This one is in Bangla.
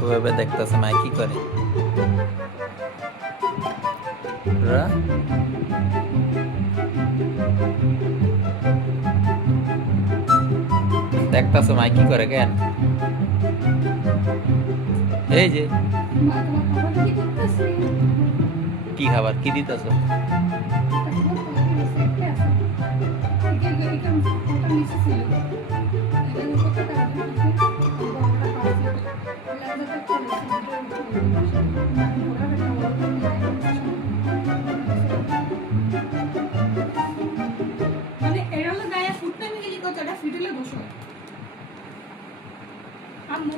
সুন্দর ভাবে দেখতেছে মাই কি করে দেখতেছো মাই কি করে কেন এই যে কি খাবার কি দিতেছো মানে এরা হলো গায়ে ফুটতে আমি গেলি কতটা ফিটলে বসো আম্মু